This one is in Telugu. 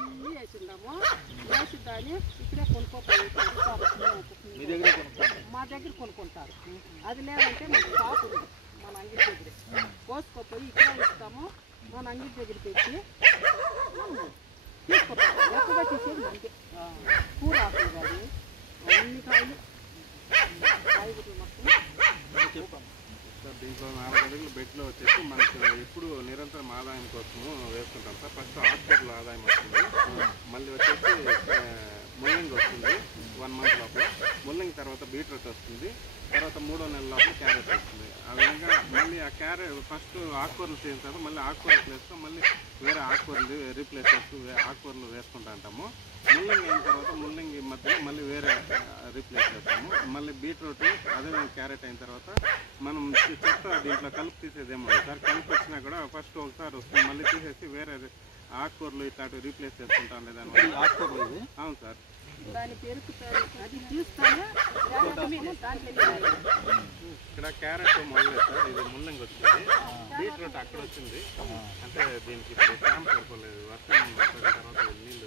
అన్నీ వేసిందాము. వేసి దాన్ని ఇక్కడే కొనుక్కోపోయి మా దగ్గర కొనుక్కుంటారు. అది లేదంటే మన షాప్ ఉంది, మన అంగిడి దగ్గరే కోసుకోపోయి ఇక్కడే ఇస్తాము. మన అంగిడి దగ్గర పెట్టి తీసుకుంటాం. ఎక్కువగా తీసేది అంతే. కూర ఆకులు కానీ అన్ని కాయలు కాయగూరలు మొత్తం చెప్పాము సార్. దీంట్లో 4 అడుగుల బెడ్లో వచ్చేసి మనకు ఎప్పుడు నిరంతరం ఆదాయం కోసము వేసుకుంటాం సార్. ఫస్ట్ ఆకుకూరల ఆదాయం వస్తుంది, మళ్ళీ వచ్చేసి ముల్లంగి వస్తుంది 1 మంత్ లోపల. ముల్లంగి తర్వాత బీట్రూట్ వస్తుంది, తర్వాత 3వ నెల లోపల క్యారెట్ వస్తుంది. ఆ విధంగా మళ్ళీ ఆ క్యారెట్ ఫస్ట్ ఆకుకూరలు చేసిన తర్వాత మళ్ళీ ఆకుకూర ప్లేస్లో మళ్ళీ వేరే ఆకుకూరలు రీప్లేస్ చేస్తూ ఆకుకూరలు వేసుకుంటూ ఉంటాము. ముల్లంగి అయిన తర్వాత ముల్లంగి మధ్యలో మళ్ళీ వేరే రీప్లేస్ చేస్తాము. మళ్ళీ బీట్రూట్ అదేవిధంగా క్యారెట్ అయిన తర్వాత మనం చెత్త దీంట్లో కలుపు తీసేదేమో సార్. కలుపు వచ్చినా కూడా ఫస్ట్ ఒకసారి వస్తుంది, మళ్ళీ తీసేసి వేరే ఆకుకూరలు ఇట్లాంటివి రీప్లేస్ చేసుకుంటా ఉండే దాని ఆకుకూరలు. అవును సార్. దాని పెరుగుతారు అది తీస్తానే ఇక్కడ క్యారెట్ మొదలే సార్. ఇది ముల్లంగి వచ్చింది, బీట్రూట్ అక్కడ వచ్చింది. అంటే దీనికి ఇప్పుడు క్యాంప్ సరిపోలేదు, వర్షం పడిన తర్వాత నీళ్ళు